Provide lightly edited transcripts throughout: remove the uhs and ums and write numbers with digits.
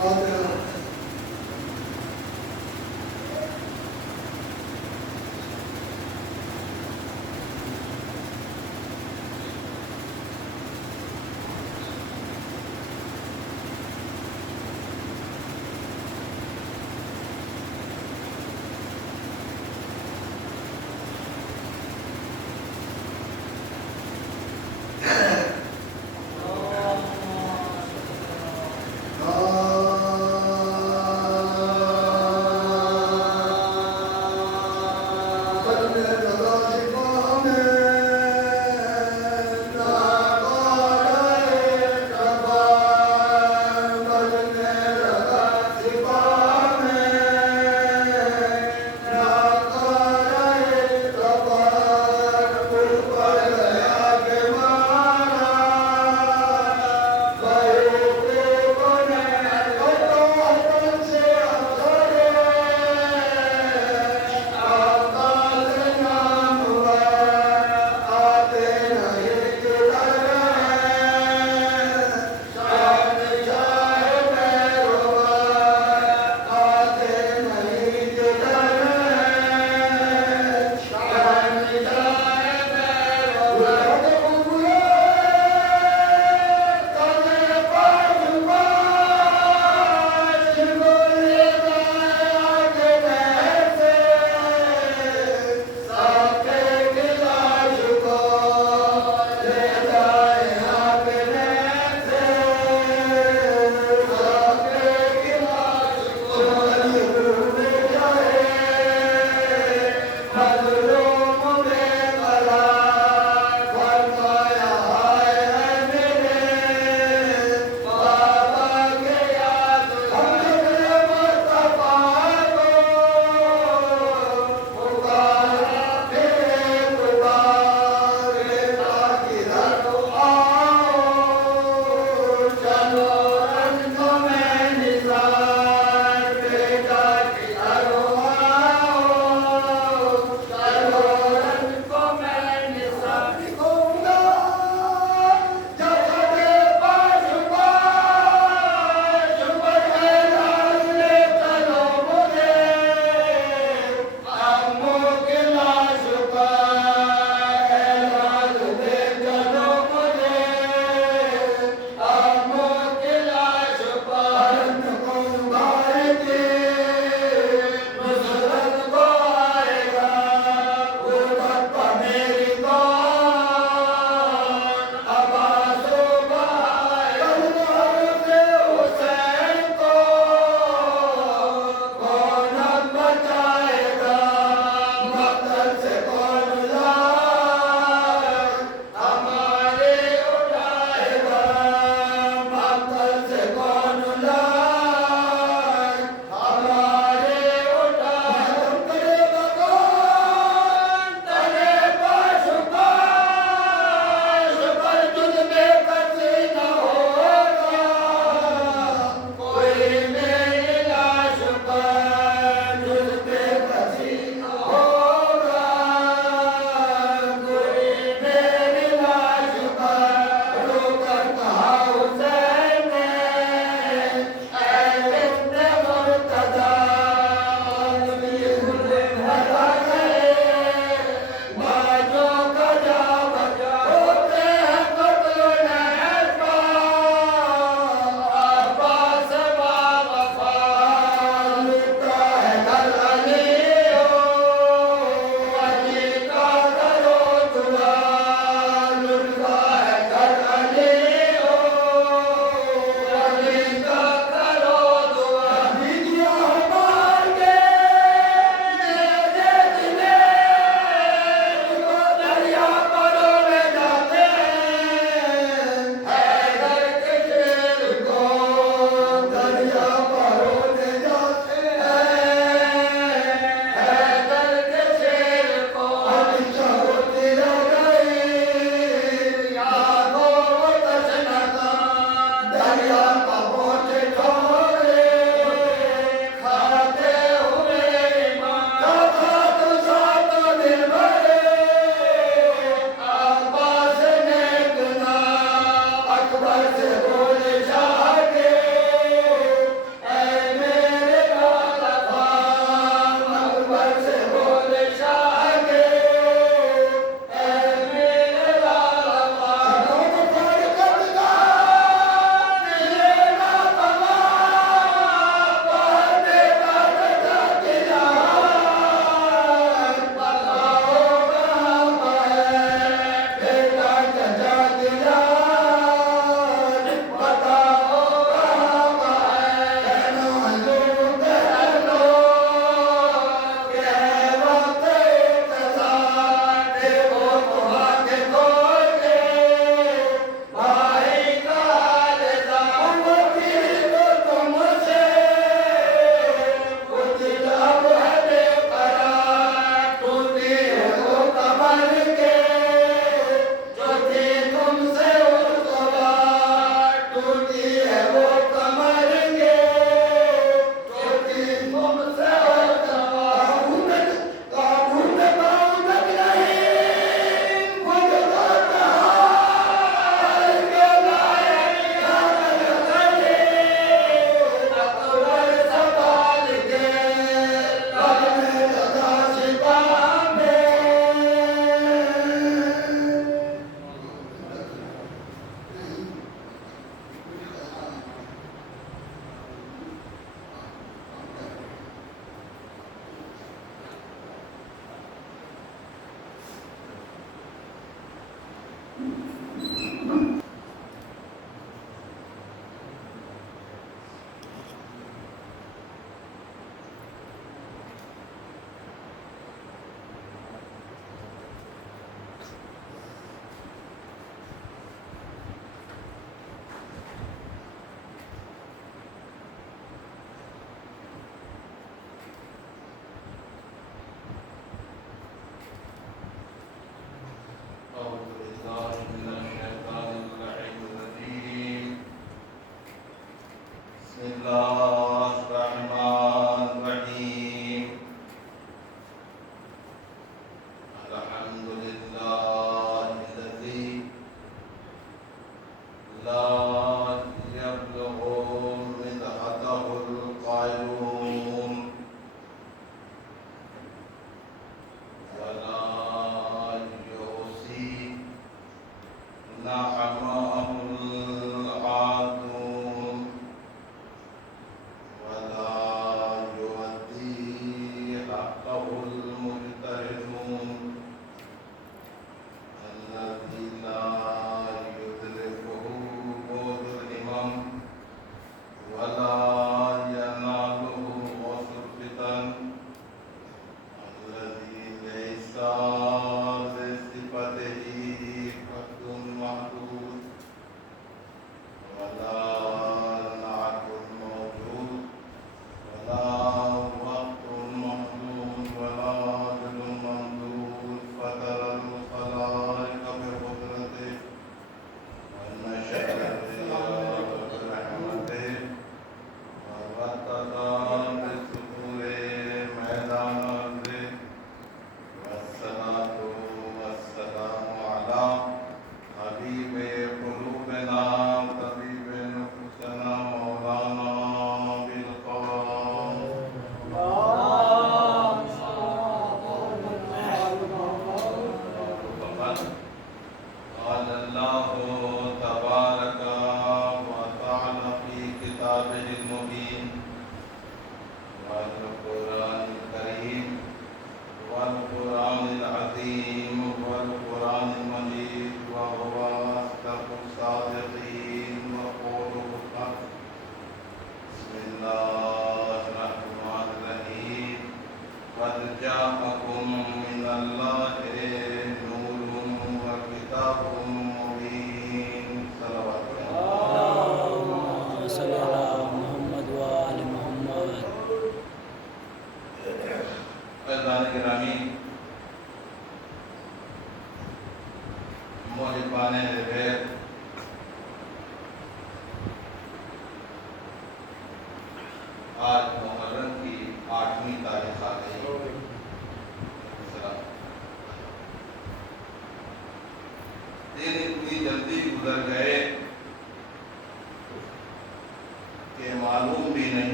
فاتحة.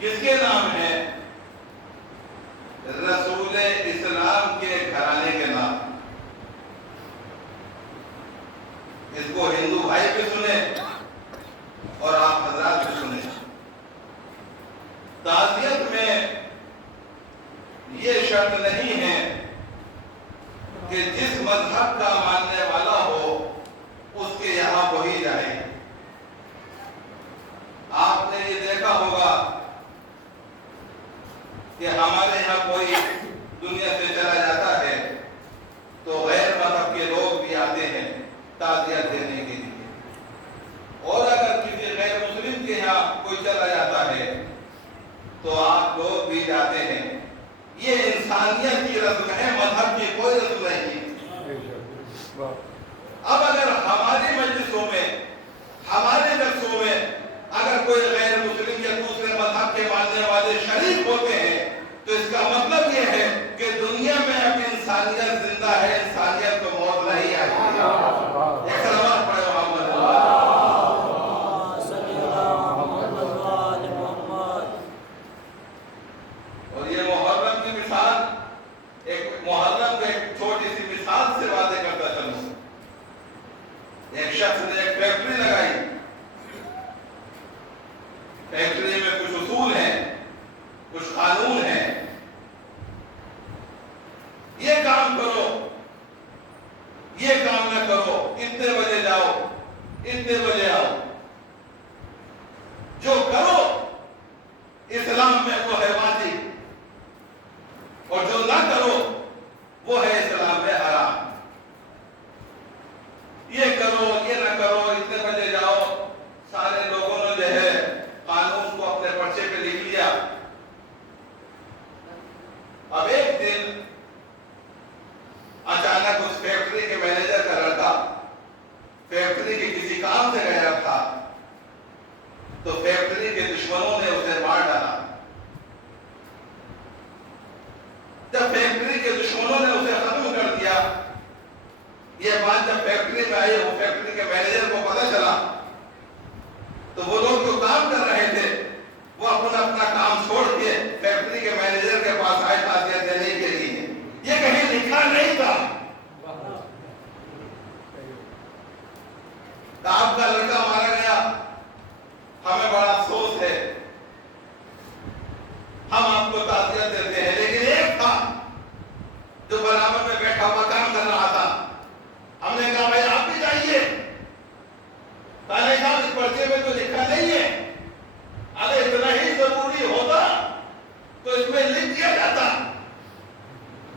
یہ کس کے نام ہے؟ رسول اسلام کے گھرانے کے نام۔ اس کو ہندو بھائی بھی سنے اور آپ حضرات بھی سنے۔ تعزیت میں یہ شرط نہیں ہے کہ جس مذہب کا ماننے والا ہو اس کے یہاں وہی جائے۔ آپ نے یہ دیکھا ہوگا کہ ہمارے یہاں کوئی دنیا سے چلا جاتا ہے تو غیر مذہب کے لوگ بھی آتے ہیں تعزیت دینے کے لیے، اور اگر کسی غیر مسلم کے یہاں کوئی چلا جاتا ہے تو آپ لوگ بھی جاتے ہیں۔ یہ انسانیت کی رسم ہے، مذہب کی کوئی رسم نہیں۔ اب اگر ہماری مجلسوں میں، ہمارے جلسوں میں اگر کوئی غیر مسلم یا دوسرے مذہب کے ماننے والے شریک ہوتے ہیں تو اس کا مطلب یہ ہے کہ دنیا میں اب انسانیت زندہ ہے، انسانیت کو موت نہیں آئی۔ ایک سلامات پڑھے محمد اور یہ محرم کی مثال، ایک محرم کے ایک چھوٹی سی مثال سے واضح کرتا چلوں۔ ایک شخص نے ایک فیکٹری لگائی، فیکٹری میں کچھ اصول ہیں، کچھ قانون ہیں، یہ کام کرو، یہ کام نہ کرو، اتنے بجے جاؤ، اتنے بجے آؤ، جو کرو اسلام میں وہ ہے واجب اور جو نہ کرو وہ ہے اسلام میں حرام۔ یہ کرو، یہ نہ کرو، اتنے بجے جاؤ، سارے لوگوں نے جو ہے قانون کو اپنے پرچے پہ لکھ لیا۔ اب ایک دن اچانک اس فیکٹری کے مینیجر کا لڑکا فیکٹری کے کسی کام سے گیا تھا تو فیکٹری کے دشمنوں نے اسے مار ڈالا۔ جب فیکٹری کے دشمنوں نے اسے ختم کر دیا، یہ بات جب فیکٹری میں آئی، وہ فیکٹری کے مینیجر کو پتہ چلا تو وہ لوگ جو کام کر رہے تھے وہ اپنا کام چھوڑ کے فیکٹری کے مینیجر کے پاس آئے تعزیت دینے کے لیے۔ یہ کہیں لکھا نہیں تھا۔ آپ کا لڑکا مارا گیا، ہمیں بڑا افسوس ہے، ہم آپ کو تعزیت دیتے ہیں، لیکن ایک تھا جو برابر میں بیٹھا ہوا کام کر رہا تھا، ہم نے کہا بھائی آپ بھی جائیے۔ صاحب اس پرچے میں تو لکھا نہیں ہے، اگر اتنا ہی ضروری ہوتا تو اس میں لکھ دیا جاتا۔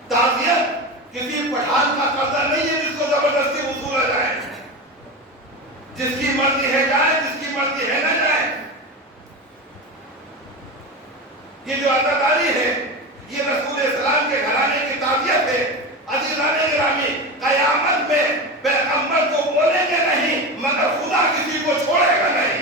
تعزیت کسی پٹھان کا قرضہ نہیں ہے جس کو زبردستی وصولا جائے، جس کی مرضی ہے جائے، جس کی مرضی ہے نہ جائے۔ یہ جو عزاداری ہے یہ رسول اسلام کے گھرانے کی تعزیت ہے۔ عزیزان گرامی، قیامت میں پیغمبر کو بولیں گے نہیں مگر خدا کسی کو چھوڑے گا نہیں۔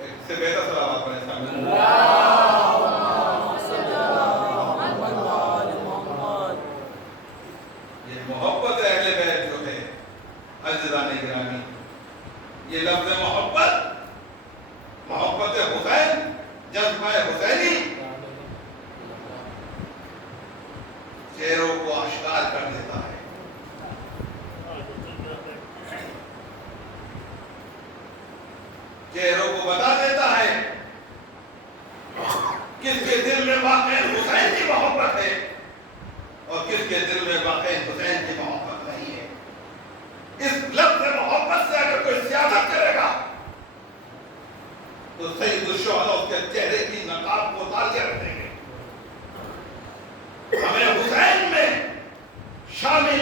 اس سے بہتر صلوات پڑھیں۔ یہ محبت اہل بیت جو ہے، عزیزان گرامی، یہ لفظ محبت حسین، جذبہ حسینی چہروں کو آشکار کر دیتا ہے۔ چہروں کو بتا دیتا ہے کس کے دل میں واقع حسین کی محبت ہے اور کس کے دل میں واقع حسین کی محبت نہیں ہے۔ اس لفظ محبت سے اگر کوئی سیاست کرے گا تو سید الشہداء اس کے چہرے کی نقاب کو اتار کے رکھ دیں گے۔ ہمیں حسین میں شامل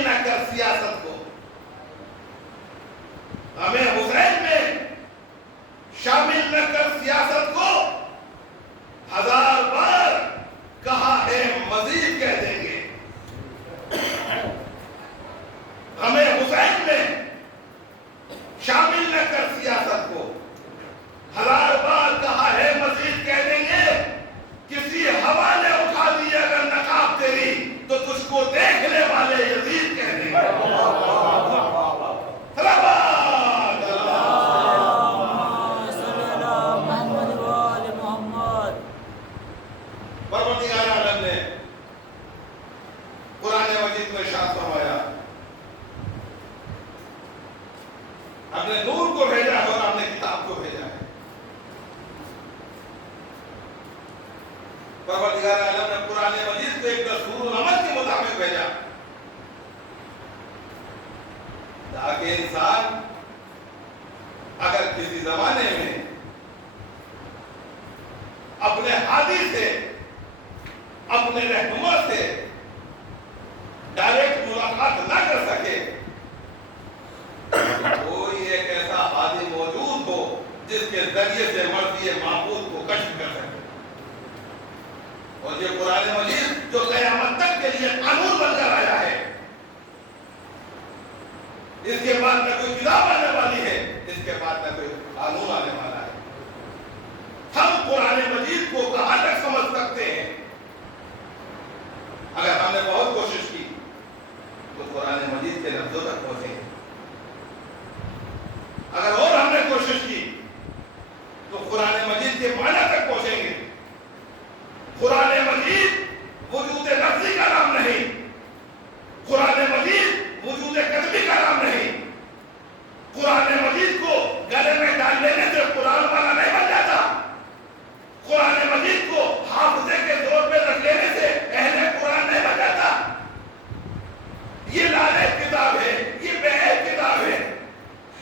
ارشاد فرمایا ہم نے نور کو بھیجا ہے اور ہم نے کتاب کو بھیجا ہے. پروردگار عالم نے قرآن مجید کو ایک دستور العمل کے مطابق بھیجا تاکہ انسان اگر کسی زمانے میں اپنے ہادی سے اپنے رہنما سے ڈائریکٹ ملاقات نہ کر سکے کوئی ایک ایسا ہادی موجود ہو جس کے ذریعے سے مرضی معبود کو کشف کر سکے. اور یہ قرآن مجید جو قیامت تک کے لیے قانون بن کر آیا ہے, اس کے بعد نہ کوئی کتاب آنے والی ہے, اس کے بعد نہ کوئی قانون آنے والا ہے. ہم قرآن مجید کو کہاں تک سمجھ سکتے ہیں؟ اگر ہم نے بہت کوشش کی تو قرآن مجید کے لفظوں تک پہنچیں گے. اگر اور ہم نے کوشش کی تو قرآن مجید کے معنی تک پہنچیں گے. قرآن مجید وجود لفظی کا نام نہیں, قرآن مجید وجود کتبی کا نام نہیں. قرآن مجید کو گلے میں ڈال لینے سے قرآن والا نہیں بن جاتا. قرآن مجید کو حافظے کے زور پہ رکھ لینے سے اہل قرآن نہیں بن جاتا. یہ لالب کتاب ہے, یہ بے عیب کتاب ہے.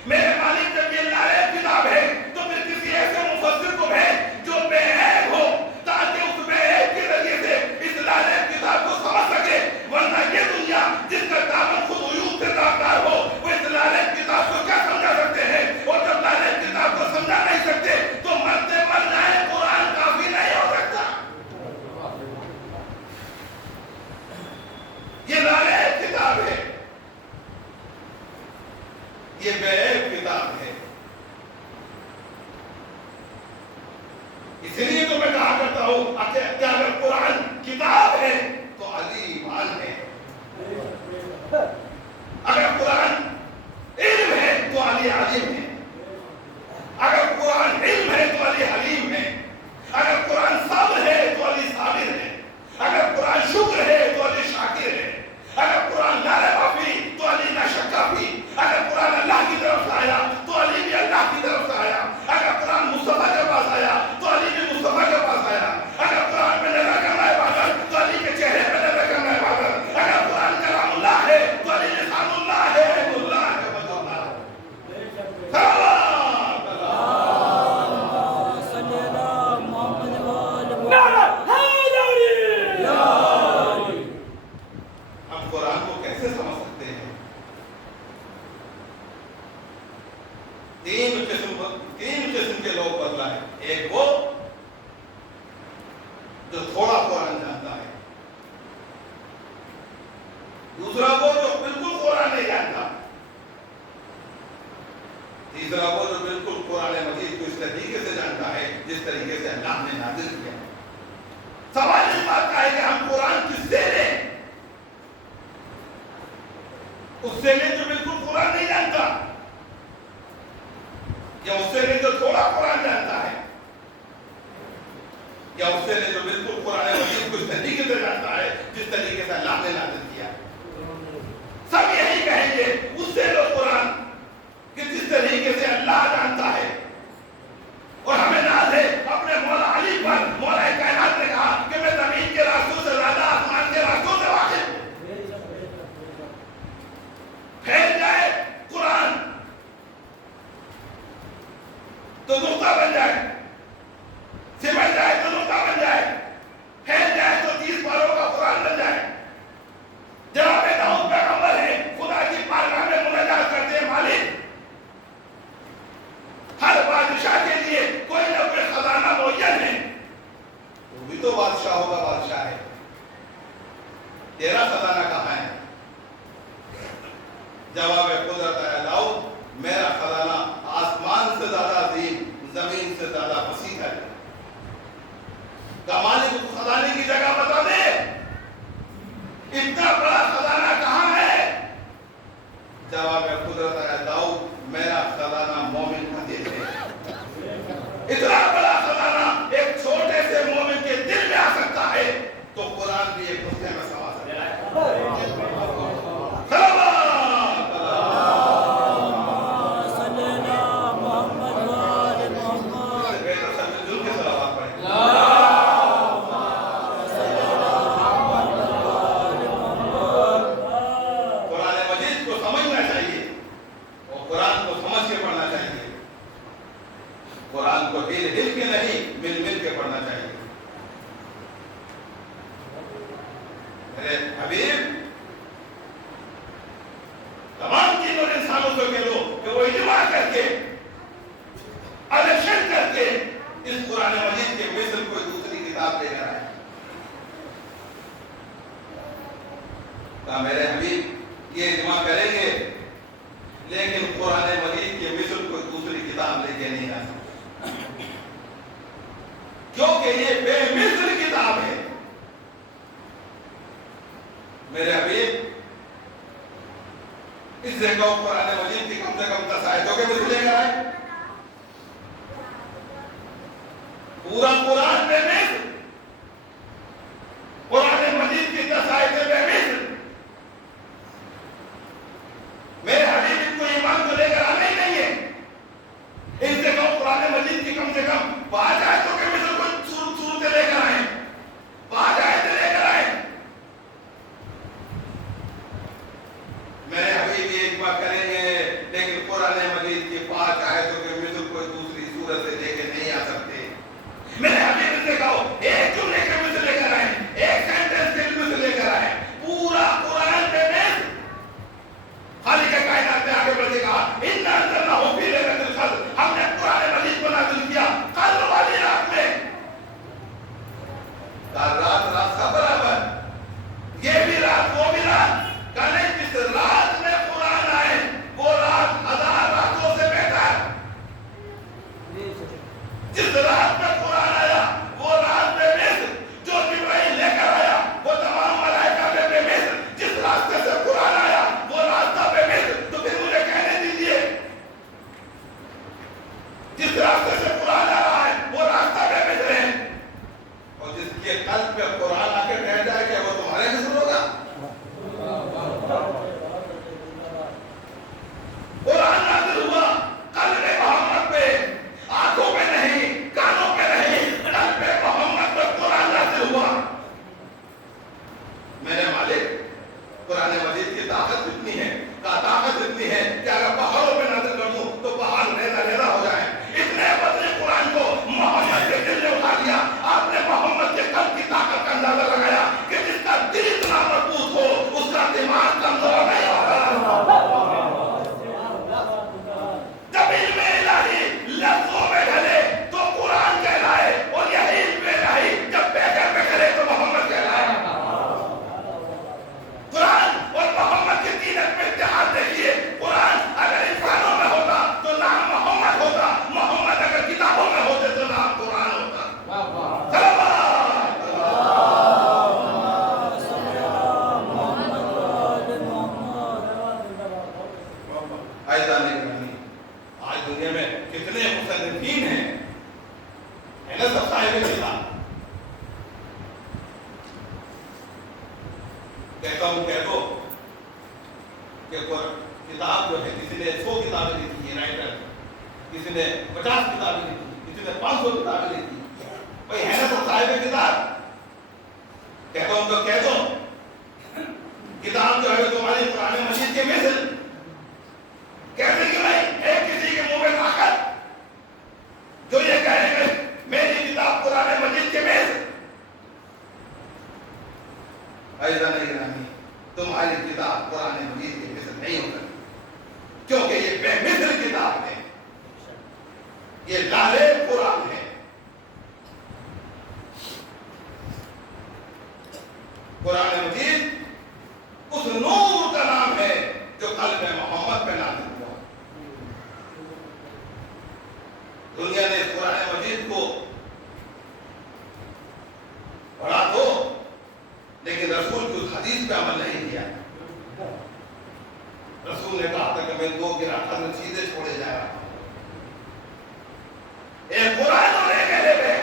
میرے مالک جب یہ لالب کتاب ہے تو پھر کسی ایسے مفسر کو بھیج جو بے عیب ہو تاکہ اس بے عیب کے ذریعے سے اس لالب کتاب کو سمجھ سکے. ورنہ یہ دنیا جس کا دامن خود عیوب سے داغدار ہو وہ اس لالب کتاب کو کیا سمجھا سکتے ہیں؟ اور جب لالب کتاب کو سمجھا نہیں سکتے تو مرتے مر جائیں, قرآن کافی نہیں ہو سکتا. یہ لالب کتاب ہے, یہ بے عیب کتاب ہے. اس لیے تو میں کہا کرتا ہوں کہ اگر قرآن کتاب ہے تو علی ایمان ہے, اگر قرآن علم ہے تو علی عالم ہے, اگر قرآن علم ہے تو علی حلیم ہے, اگر قرآن صبر ہے تو علی صابر ہے, اگر قرآن شکر ہے تو علی شاکر ہے, اگر قرآن لا ریب فیہ تو علی لا شک فیہ, اگر قرآن اللہ کی طرف سے آیا تو علی بھی اللہ کی طرف سے آیا, اگر قرآن مصطفیٰ کے پاس آیا تو علی بھی مصطفیٰ کے پاس آیا, اگر قرآن میں نظر کرنا ہے عبادت تو علی کے چہرے پہ نظر کرنا ہے عبادت, اگر قرآن کلام اللہ ہے تو علی لسان اللہ ہے, اللہ ہے وجہ اللہ. ہم قرآن کو کیسے سمجھ سکتے ہیں؟ تین قسم کے لوگ بدلا ہے. ایک وہ جو تھوڑا قرآن جانتا ہے, دوسرا وہ جو بالکل قرآن نہیں جانتا, تیسرا وہ جو بالکل قرآن مجید کو اس طریقے سے جانتا ہے جس طریقے سے اللہ نے نازل کیا. سوال اس بات کا ہے کہ ہم قرآن کس سے لیں؟ اس سے لیں جو بالکل قرآن نہیں جانتا, یا اس سے لیں جو تھوڑا قرآن جانتا ہے, یا اس سے لیں جو بالکل قرآن مجید کو اس طریقے سے جانتا ہے جس طریقے سے اللہ نے نازل کیا. سب یہی کہیں گے اس سے لو قرآن کہ جس طریقے سے اللہ جانتا ہے. اور ہمیں ناز ہے اپنے مولا علی پر. مولا کائنات نے کہا کہ میں زمین کے راستوں سے زیادہ آسمان کے راستوں سے واقف ہوں. پھیل جائے قرآن تو نقطہ بن جائے, سمجھ جائے تو نقطہ بن جائے, پھیل جائے تو 30 پاروں کا حبیب یہ اجماع کریں گے، لیکن قرآن مجید کے مثل کوئی دوسری کتاب لے کے نہیں آ سکتے، کیونکہ یہ بے مثل کتاب ہے۔ میرے حبیب اس سے کہو قرآن مجید کی کم سے کم 10 آیتوں کے مثل لے کر آئے، پورا قرآن بے مثل، قرآن مجید کی 10 آیتیں بے مثل۔ میرے حبیب ان کو ایمان کو لے کر آنا ہی نہیں ہے، ان سے کہو قرآن مجید کی کم سے کم 5 آیتوں کے مثل کو صورتیں لے کر آئیں، 5 آیتیں لے کر آئیں۔ میرے حبیب یہ اجماع کریں گے، لیکن قرآن مجید کی 5 آیتوں کے مثل کوئی دوسری صورت سے لے کے نہیں آ سکتے۔ میرے حبیب سے کہو ایک جملے کے مثل لے کر آئیں، ایک سینٹنس کے مثل لے کر آئیں، پورا قرآن بے مثل۔ خالق کائنات نے آگے بڑھ کے کہا اِنَّا أَنزَلْنَاهُ فِي لَيْلَةِ الْقَدْرِ، ہم نے قرآن مجید کو نازل کیا قدر والی رات میں۔ رات کا برابر، یہ بھی رات وہ بھی رات، کہنے جس رات میں قرآن آئے وہ رات 1000 راتوں سے بہتر۔ جس رات میں قرآن آیا وہ رات بے مثل، جو جبرائیل لے کر آیا وہ تمام ملائکہ میں بے مثل، جس راستے سے قرآن آیا وہ راستہ بے مثل۔ تو پھر مجھے کہنے دیجئے جس راستے سے قرآن آ رہا ہے وہ راستہ بے مثل ہے، اور جس کے قلب میں قرآن آ کے بیٹھ جائے کہ وہ تمہارے مثل ہوگا۔ قرآن نازل ہوا قلب محمد پہ، آنکھوں پہ نہیں، کانوں پہ نہیں، قلب محمد پہ قرآن نازل ہوا۔ میرے مالک قرآن مجید کی طاقت اتنی ہے، طاقت اتنی ہے کہ اگر پہاڑوں پہ نازل کر دوں تو پہاڑ ریزہ ریزہ ہو جائے۔ اتنے بدلے قرآن کو محمد کے دل نے اٹھا لیا۔ آپ نے محمد کے قلب کی طاقت کا اندازہ لگایا کہ جس کا دل اتنا مضبوط ہو اس کا دماغ کمزور نہیں ہوگا۔ جب علم الہی لفظوں میں ڈھلے تو قرآن کہلائے، اور یہی علم الہی جب پیکر میں کرے تو محمد کہلائے۔ قرآن اور محمد کے تینت میں اتحاد دیکھیے۔ قرآن اگر انسانوں میں ہوتا تو نام محمد ہوتا، محمد اگر کتابوں میں ہوتے تو نام قرآن ہوتا۔ ایسا نہیں، آج دنیا میں کتنے مصنفین ہیں، ہے نا، سب صاحب کتاب۔ کہتا ہوں کہہ دو کہ کتاب جو ہے کسی نے 100 کتابیں لکھی ہے، رائٹر، کسی نے 50 کتابیں لکھی، کسی نے 500 کتابیں لکھی، بھائی ہے نا سب صاحب کتاب۔ کہتا ہوں تو کہہ دو کتاب جو ہے تمہاری قرآن مجید کے مثل، کہتے کہ بھائی ایک کسی کے منہ میں طاقت جو یہ کہے کہ میری کتاب قرآن مجید کے مثل، ایسا نہیں، تمہاری کتاب قرآن مجید کے مثل نہیں ہو سکتی، کیونکہ یہ بے مثل کتاب ہے، یہ لالے قرآن ہے۔ قرآن مجید اس نور کا نام ہے جو قلب محمد پہ نازل ہوا۔ دنیا نے قرآن مجید کو پڑھا تو، لیکن رسول کی اس حدیث پہ عمل نہیں کیا۔ رسول نے کہا تھا کہ میں 2 گراٹھا میں چیزیں چھوڑے جا رہا ہوں، ایک قرآن اور ایک علم ہے۔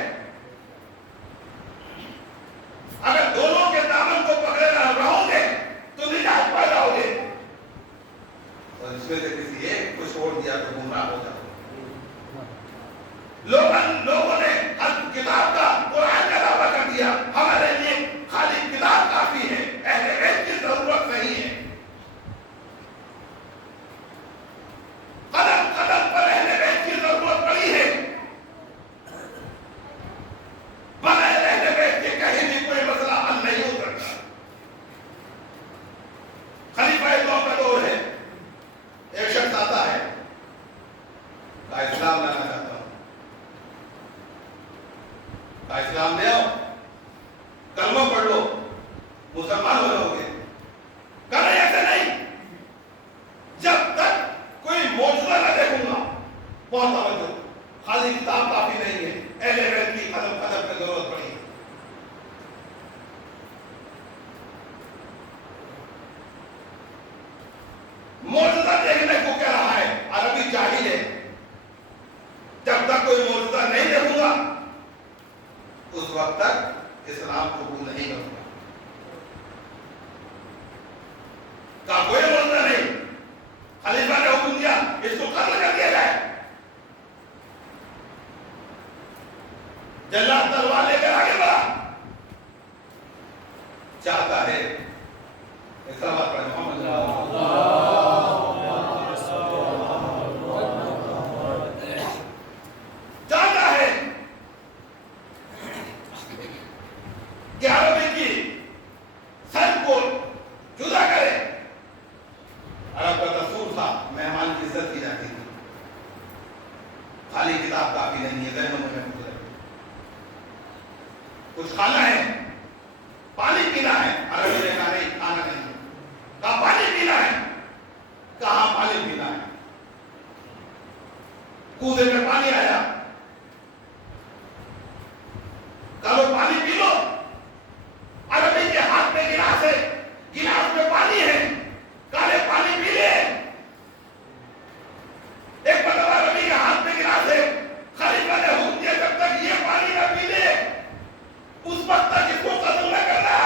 اگر دونوں کے دامن کو پکڑے رہو گے تو نجات پیدا ہوگی، اور اس میں سے کسی ایک کو چھوڑ دیا تو گمراہ ہو جاؤ۔ لوگوں نے ہر کتاب کا قرآن کا دعویٰ کر دیا، ہمارے لیے خالی کتاب کافی ہے، اہل علم کی ضرورت نہیں ہے۔ قدم قدم معجزہ دیکھنے کو کہہ رہا ہے. عربی جاہل ہے. جب تک کوئی معجزہ نہیں دیکھوں گا اس وقت تک اسلام قبول نہیں کروں گا. کا کوئی معجزہ نہیں. خلیفہ نے حکم دیا اس کو قتل کر دیا جائے. جلاد تلوار لے کر آگے بڑھا. چاہتا ہے اسلام پر محمد چاہتا ہے کہ عربی کی سر کو جدا کرے. عرب کا دستور تھا مہمان کی عزت کی جاتی تھی. خالی کتاب کافی نہیں ہے. ذہنوں میں مجھے کچھ کھانا ہے, پانی پینا ہے. عربی نے کہا نہیں کھانا نہیں. کہا پانی پینا ہے. کہاں پانی پینا ہے. کوزے میں پانی آیا. کہا لو پانی پی لو. عربی کے ہاتھ میں گلاس ہے, گلاس میں پانی ہے. کالے پانی پی لے. ایک مرتبہ عربی کے ہاتھ میں گلاس ہے. خلیفہ نے حکم دیا جب تک یہ پانی نہ پی لے اس وقت تک اس کو قتل نہ کرنا.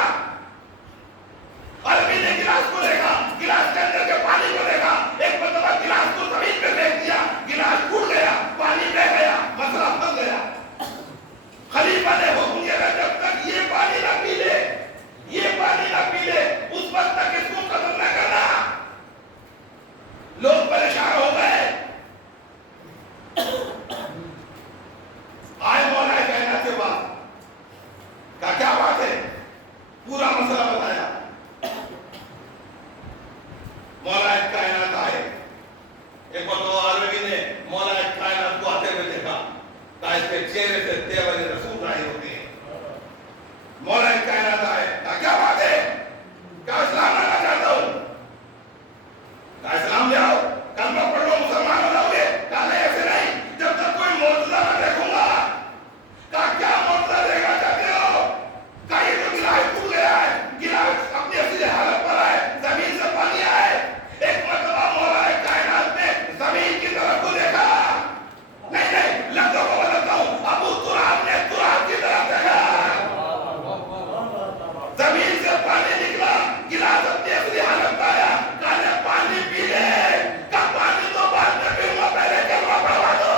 عربی نے گلاس کو دیکھا, گلاس کے اندر کے پانی کو دیکھا. ایک مرتبہ گلاس کو زمین پہ پھینک دیا. گلاس ٹوٹ گیا, پانی بہ گیا, مسئلہ پھنس گیا. خلیفہ نے حکم دیا جب تک یہ پانی نہ پی لے, یہ پانی نہ پی لے اس وقت تک اس کو قتل نہ کرنا. لوگ پریشان ہو گئے. آئے مولا کائنات کے بعد کہا کیا بات ہے, پورا مسئلہ بتایا. مولا کائنات آئے. ایک مرتبہ عربی نے مولا کائنات کو آتے ہوئے دیکھا. کہا اس کے چہرے سے تیور رسول ظاہر ہوتے ہیں. مولا کائنات آئے. کہا کیا بات ہے. کہا اسلام لانا چاہتا ہوں. کہا اسلام لے آؤ, کلمہ پڑھ لو مسلمان ہو جاؤ گے. کہا نہیں ایسے نہیں, جب تک کوئی معجزہ نہ دیکھوں گا. کہا کیا معجزہ دیکھنا چاہتے ہو. کہا یہ تو گلاس ٹوٹ گیا ہے, گلاس اپنی اصلی حالت پر ہے, زمین سے پانی آئے. ایک مرتبہ مولا کائنات نے زمین کی طرف کو دیکھا. نہیں نہیں لفظوں کو بدلتا ہوں. ابو تراب نے تراب کی طرف دیکھا. زمین سے پانی نکلا, گلاس اپنی اصلی حالت پر آیا. کہا پانی پی لے. کہا پانی تو بعد میں پیوں گا, پہلے کلمہ پڑھوا دو.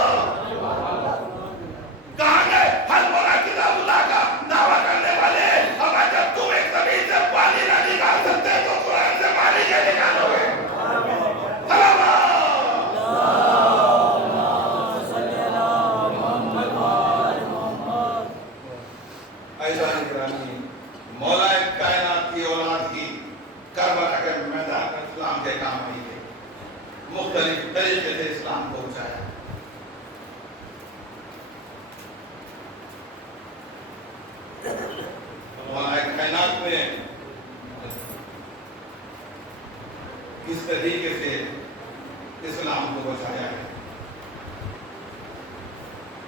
کہاں گئے ہر مولا کتاب اللہ کا دعویٰ کرنے والے. اب جب تم ایک زمین سے پانی نہ نکال سکتے تو قرآن سے پانی کیا نکالو گے. مولا کائنات کی اولاد کی کربلا کے میدان میں اسلام کے کام آئی ہے. مختلف طریقے سے اسلام کو پہنچایا. مولا کائنات میں کس طریقے سے اسلام کو بچایا ہے.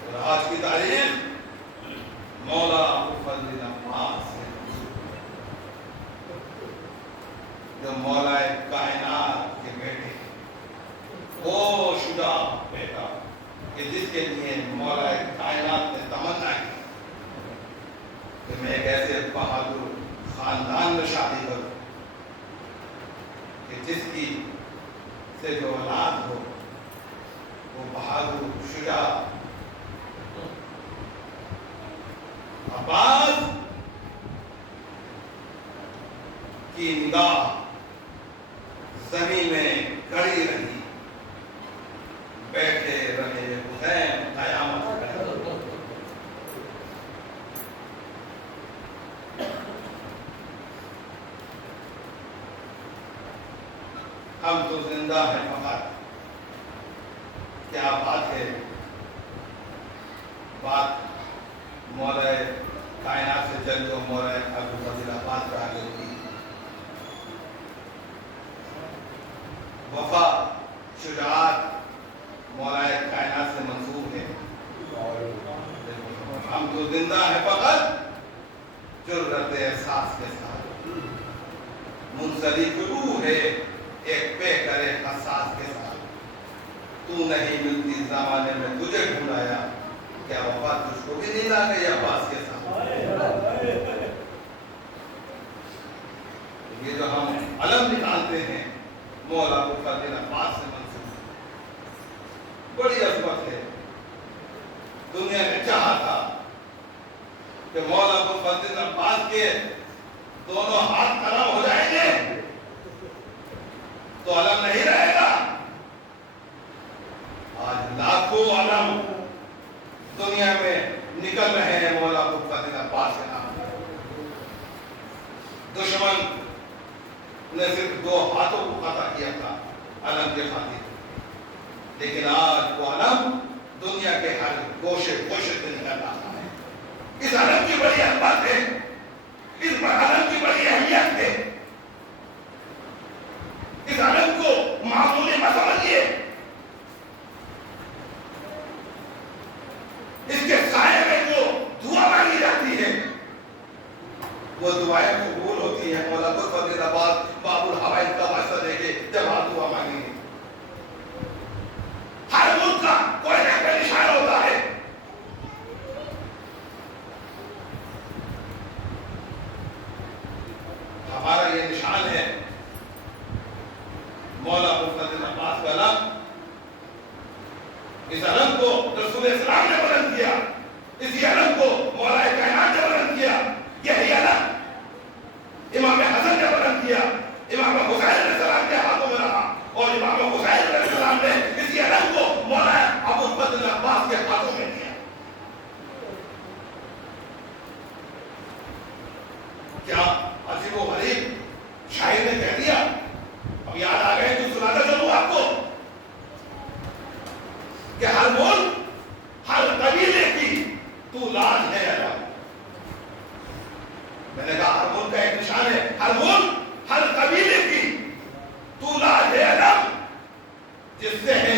اور آج کی تاریخ مولا ابو فضل عباس ہے جو مولا کائنات کے بیٹے, وہ شجاع بیٹا کہ جس کے لیے مولا کائنات نے تمنا کی کہ میں ایک ایسے بہادر خاندان میں شادی کروں کہ جس کی سے جو اولاد ہو وہ بہادر شجاع. عباس کی نگاہ زمین میں کڑی رہی. بیٹھے رہے حسین قیامت کرے. ہم تو زندہ ہیں فقط. کیا بات ہے. بات مولا کائنات سے چل جو مولا ابو فضل عباس کا آگے ہوئی. وفا شجاعت مولا کائنات سے منسوب ہے. ہم تو زندہ ہیں فقط جرأت احساس کے ساتھ. منسلک روح ہے ایک پہ کرے تو نہیں ملتی زمانے میں تجھے ڈھونڈایا، کیا وفا تجھ کو بھی نیند آ گئی عباس کے سامنے؟ یہ جو ہم علم نکالتے ہیں مولا ابوالفضل عباس سے منسوب، بڑی عظمت ہے۔ دنیا نے چاہا تھا کہ مولا ابوالفضل عباس کے دونوں ہاتھ قلم ہو جائیں گے تو علم نہیں رہے گا۔ آج لاکھوں علم دنیا میں نکل رہے ہیں مولا ابوالفضل عباس کے نام پر۔ دشمن نے صرف 2 ہاتھوں کو قطع کیا تھا علم کے خاطر، لیکن آج وہ علم دنیا کے ہر گوشے گوشے سے نکل رہا ہے۔ اس علم کی بڑی اہمیت ہے، اس علم کی بڑی اہمیت ہے۔ اس علم کو معمولی مت سمجھیے، اس کے سائے میں جو دعا مانگی جاتی ہے وہ دعائیں قبول ہوتی ہیں۔ مولا ابوالفضل عباس باب الحوائج کا واسطہ دے کے جب آپ دعا مانگیں گے، ہر ملک کا کوئی نہ کوئی نشان ہوتا ہے۔ ہمارا یہ نشان ہے مولا ابوالفضل عباس کا علم۔ اس علم کو رسول اسلام نے بلند کیا، اسی علم کو مولا کائنات نے بلند کیا۔ یہی علم امام حسن نے بلند کیا، امام حسین علیہ السلام کے ہاتھوں میں رہا، اور امام حسین علیہ السلام نے اسی علم کو مولا ابوالفضل عباس کے ہاتھوں میں دیا۔ کیا عجیب و غریب شاعر نے کہہ دیا، اب یاد آ گئے تو سناتا چلوں آپ کو، کہ ہر ملک ہر قبیلے کی تو لاج ہے علم۔ میں نے کہا ہر ملک کا ایک نشان ہے، ہر ملک ہر قبیلے کی تو لاج ہے علم، جس سے ہے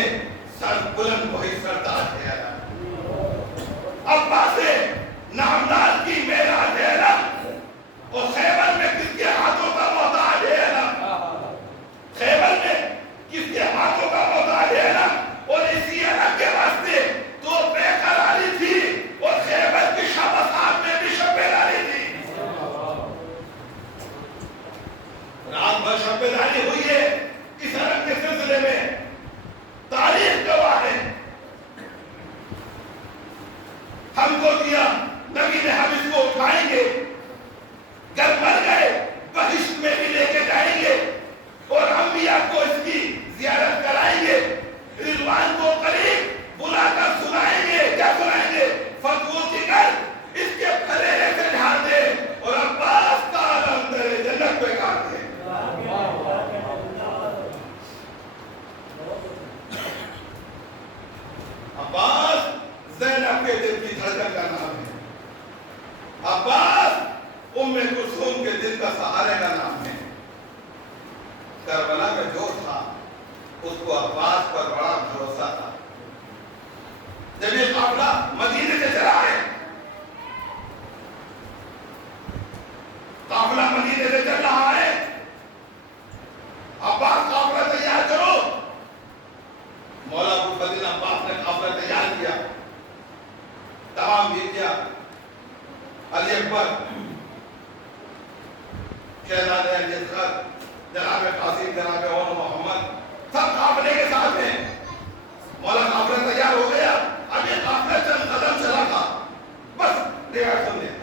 سر بلند وہی سردار ہے علم۔ عباس نامدار کی معراج ہے علم، اور خیبر میں کس کے ہاتھوں کا محتاج ہے علم، خیبر میں کس کے ہاتھوں کا محتاج ہے علم۔ اور اسی علم کے واسطے تو بے قراری تھی، اور خیبر کی شبستان میں بھی شب بیداری تھی۔ رات بھر شب بیداری ہوئی ہے اس علم کے سلسلے میں، تاریخ گواہ ہے۔ ہم کو دیا نبی نے، ہم اس کو اٹھائیں گے، گر مر گئے بہشت میں بھی لے کے جائیں گے، اور انبیاء کو اس کی زیارت کرائیں گے، رضوان کو قریب بلا کر سنائیں گے۔ کیا سنائیں گے؟ فتوح کی کر اس کے پھریرے سے جھاڑ دے، اور عباس کا علم تیرے جنت پہ گاڑ دے۔ عباس زینب کے دل کی دھڑکن کا نام ہے، عباس ام کلثوم کے دل کا سہارے کا نام ہے۔ کربلا میں جو تھا اس کو عباس پر بڑا بھروسہ تھا۔ جب یہ قافلہ مدینے سے چلا ہے، قافلہ مدینے سے چل رہا ہے، عباس قافلہ تیار کرو۔ مولا ابوالفضل عباس نے قافلہ تیار کیا، تمام بھیج دیا، علی اکبر، شہزادہ علی اصغر، جناب قاسم، جناب عمر محمد، سب قافلے کے ساتھ ہیں۔ مولا قافلہ تیار ہو گیا، اب یہ قافلہ چند قدم چلا تھا، بس روایت سن لیں،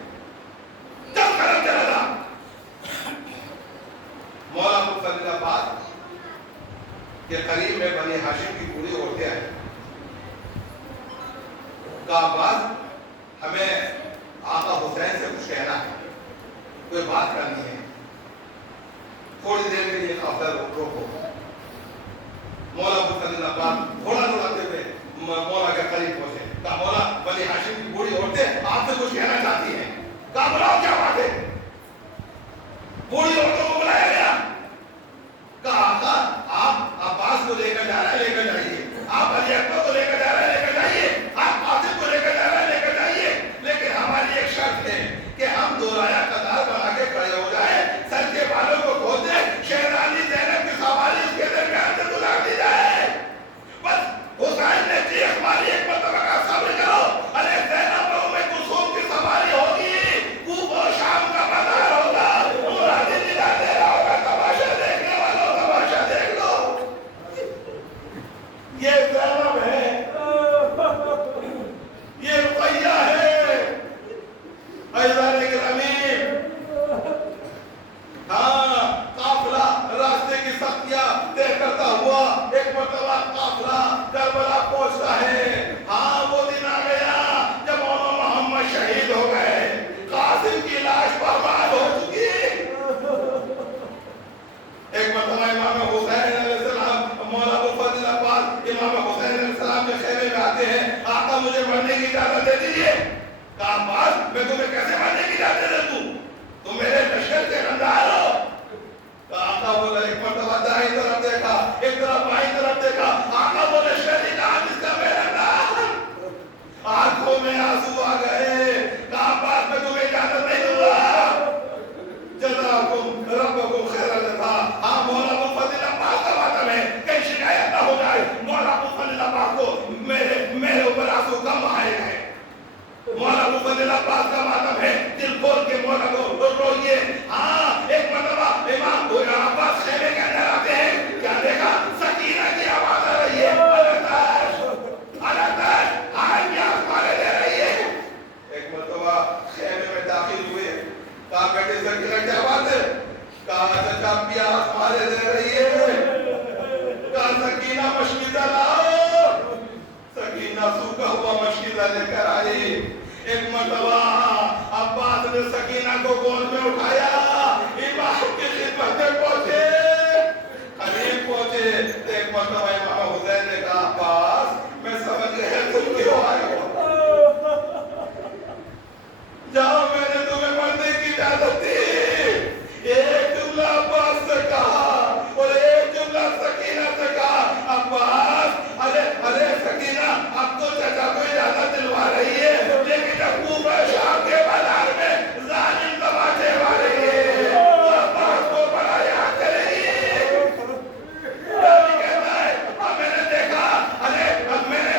چند قدم چلا تھا، مولا ابوالفضل عباس کے قریب میں بنی ہاشم کی پوری عورتیں آئیں۔ کہا عباس ہمیں آقا حسین سے کچھ کہنا ہے، کوئی بات کرنی ہے، تھوڑی دیر کے لیے قافلہ روکو۔ مولا ابوالفضل عباس گھوڑا دوڑاتے ہوئے مولا کے قریب پہنچے، کہا مولا بنی ہاشم کی بوڑھی عورتیں آپ سے کچھ کہنا چاہتی ہیں۔ کہا بلاؤ، کیا بات ہے؟ بوڑھی عورتوں کو بلایا گیا، کہا آقا آپ عباس کو لے کر جا رہے ہیں، لے کر جائیے، آپ علی اکبر کو لے کر جا رہے ہیں، لے کر جائیے، آپ قاسم کو لے کر جا رہے ہیں، لے کر جائیے، لیکن ہماری ایک شرط ہے کہ ہم دو رایا قطار بنا کے کھڑے ہو جائیں، سر کے بالوں کو کھول دیں، شہزادی زینب کی سواری اس کے درمیان سے گزار دی جائے، بس عباس میں تمہیں کیسے ماننے کی اجازت دے دوں؟ تم میرے لشکر کے رندار ہو۔ آقا بولا ایک مرتبہ دائیں طرف دیکھا، ایک طرف بائیں طرف دیکھا، آقا بولے شہری کہا جس کا میرا نام، آنکھوں میں آنسو آ گئے، کہا عباس میں تمہیں اجازت نہیں دوں گا۔ جزاکم ربکم خیر الجزاء۔ ہاں مولا ابو فضل عباس کا ماتم ہے، کہیں شکایت نہ ہو جائے، مولا ابو فضل عباس کو میرے اوپر آنسو کم آئے ہیں۔ مولا ابو فضل عباس کا ماتم ہے، دل کھول کے مولا کو روئیے۔ ہاں ایک مرتبہ امام عباس خیمے کے اندر آتے ہیں، کیا دیکھا؟ سکینہ کی آواز آ رہی ہے، آج کیا مارے دے رہی ہے۔ ایک مرتبہ خیمے میں داخل ہوئے، کہا بیٹے سکینہ کیا بات ہے؟ کہا چچا پیاس مارے دے رہی ہے۔ کہا سکینہ مشکیزہ لاؤ۔ سکینہ سوکھا ہوا مشکیزہ لے کر آئی۔ ایک مرتبہ عباس نے سکینہ کو گود میں اٹھایا، امام کی خدمت میں پہنچے، قریب پہنچے۔ ایک مرتبہ امام حسین نے کہا عباس میں سمجھ گیا تم کیوں آئے ہو، جاؤ میں نے تمہیں مرنے کی اجازت دی۔ ایک جملہ عباس سے کہا اور ایک جملہ سکینہ سے کہا، عباس ارے سکینہ اب تو چچا کو اجازت دلوا رہی ہے، لیکن جب پورا شام کے بازار میں ظالم تماشے ماریں گے تو عباس کو بڑا یاد کرے گی۔ کبھی کہتا ہے اب میں نے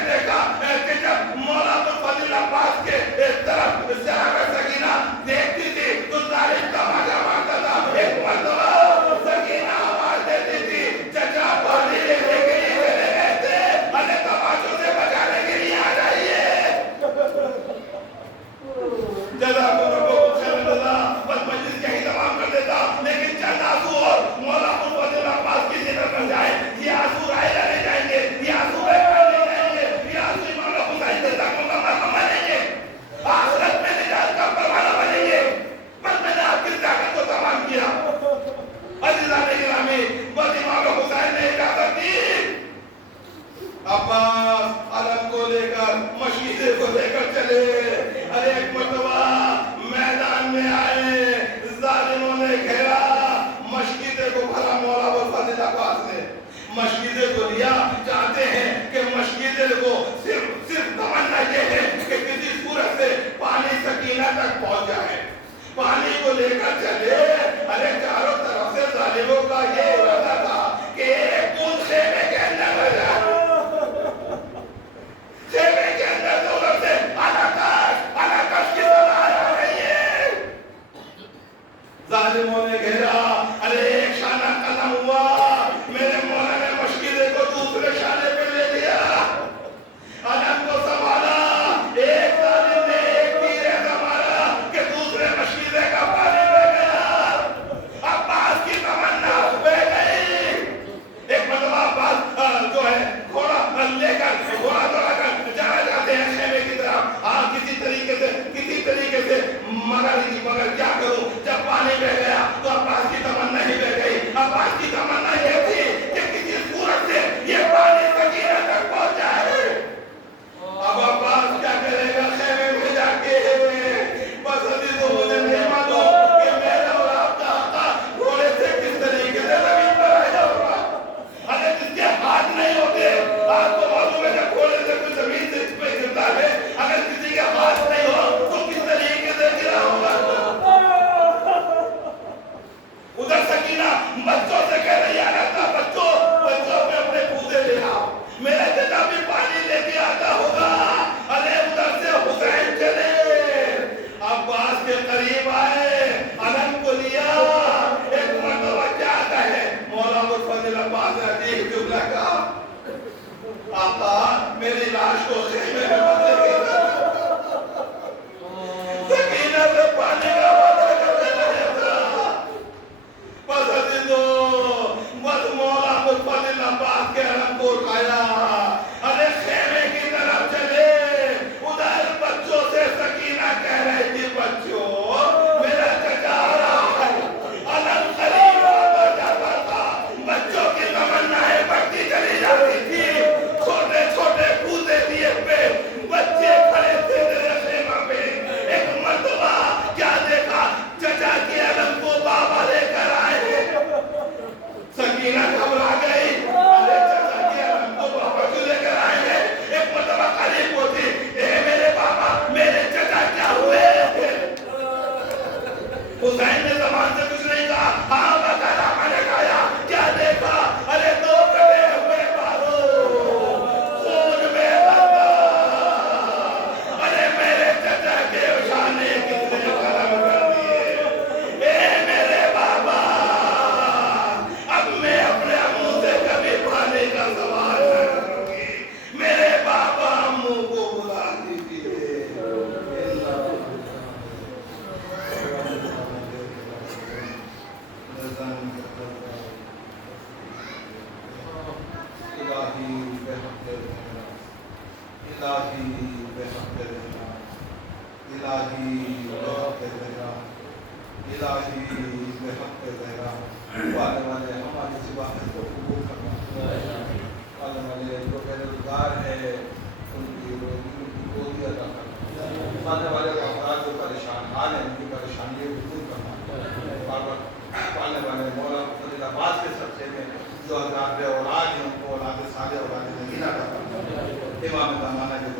دیکھا کہ جب مولا ابو فضل عباس کے طرف صحابہ سکینہ دیکھتی تھی تو ظالم تماشا مارتا تھا۔ ایک مرتبہ سکینہ آواز دیتی تھی، چچا پانی لینے کے لیے چلے گئے تھے، انہیں تماشوں سے بچانے کے لیے آ جائیے۔ جزاکم ربکم خیر الجزاء۔ بس مجلس یہی تمام کر دیتا، لیکن چند آنسو اور مولا ابو فضل عباس کی ذکر بن جائے۔ یہ آنسو رائے نہیں جائیں گے، یہ آنسو بیکار نہیں جائیں گے، یہ آنسو امام حسین کے زخموں کا مرہم بنیں گے، آخرت میں نجات کا پروانہ بنیں گے۔ بس میں نے آپ کی طاقت کو تمام کیا۔ عزیزان گرامی، بس امام حسین نے اجازت دی، عباس علم کو لے کر مشیدے کو لے کر چلے۔ ارے ایک مرتبہ میدان میں آئے، ظالموں نے گھیرا مشیدے کو، بھلا مولا ابو فضل عباس نے مشیدے کو لیا۔ چاہتے ہیں کہ مشیدے کو صرف تمنا یہ ہے کہ کسی صورت سے پانی سکینہ تک پہنچ جائے، پانی کو لے کر چلے۔ ارے چاروں طرف سے ظالموں کا یہ ارادہ تھا کہ ایک بوند خیمے کے اندر رہ جائے، خیمے کے اندر دولت سے علاقش کی صدا آ رہی ہے۔ ظالموں نے گھیرا، ارے ایک شانہ قدم ہوا، میرے مولا نے مشکیزے کو دوسرے شانے پہ لے لیا، علم کو سنبھالا۔ ایک ظالم نے ایک تیر ایسا مارا کہ دوسرے مشکیزے کا پانی بہ گیا، عباس کی تمنا بہ گئی۔ ایک مرتبہ عباس جو ہے گھوڑا لے کر گھوڑا دوڑا کر جانا چاہتے ہیں خیمے کی طرف، ہاں کسی طریقے سے مگر کیا کروں، جب پانی بہ گیا تو عباس کی تمنا ہی بہ گئی۔ عباس کی تمنا یہ تھی کہ کسی صورت سے یہ پانی سکینہ تک پہنچ جائے۔ اب عباس کیا کرے گا خیمے میں جا کے؟ بس عزیزوں مجھے نہیں معلوم کہ میرا اور آپ کا آقا گھوڑے سے کس طریقے سے زمین پر آیا ہوگا۔ ارے جس کے ہاتھ نہیں ہوتے، آپ کو معلوم ہے کہ گھوڑے سے کوئی زمین سے پہ گرتا ہے، اگر کسی کے ہاتھ نہیں ہو تو کس طریقے سے گرا ہوگا۔ ادھر سکینہ بچوں سے کہہ رہی ہے، بچوں میں اپنے پوزے لے آؤ، میرا چچا بھی پانی لے کے آتا ہوگا۔ ارے ادھر سے حسین چلے، عباس کے قریب آئے، علم کو لیا۔ ایک مرتبہ کیا کہے مولا ابو فضل عباس نے عجیب جملہ کہا، آقا میری لاش کو خیمے میں بندے کے سکینہ سے پانی کا وعدہ کرنے لگے تھا۔ بس عزیزو، بس مولا ابو فضل عباس کے علم کو اٹھایا، ارے خیمے کی طرف چلے۔ ادھر بچوں سے سکینہ کہہ رہی تھی، بچوں میرا چچا آ رہا ہے، علم قریب آتا جاتا تھا، بچوں کی تمنائیں بڑھتی چلی جاتی تھی، چھوٹے چھوٹے پوزے دیے پہ الہی بحق رحمہ، الہی بحق رحمہ، الہی بحق رحمہ، الہی بحق رحمہ۔ والے والے ہماری عبادت کو قبول کرنا، والے والے جو بے روزگار ہے ان کی روزی ان کی روزی عطا کرنا، والے والے افراد جو پریشان حال ہیں ان کی پریشانیوں کو دور کرنا، والے والے مولا فضل آباد کے سلسلے میں جو حضرات بے اولاد ہیں ان کو اولاد صالح اولاد نگینہ عطا کرنا، امام زمانہ کے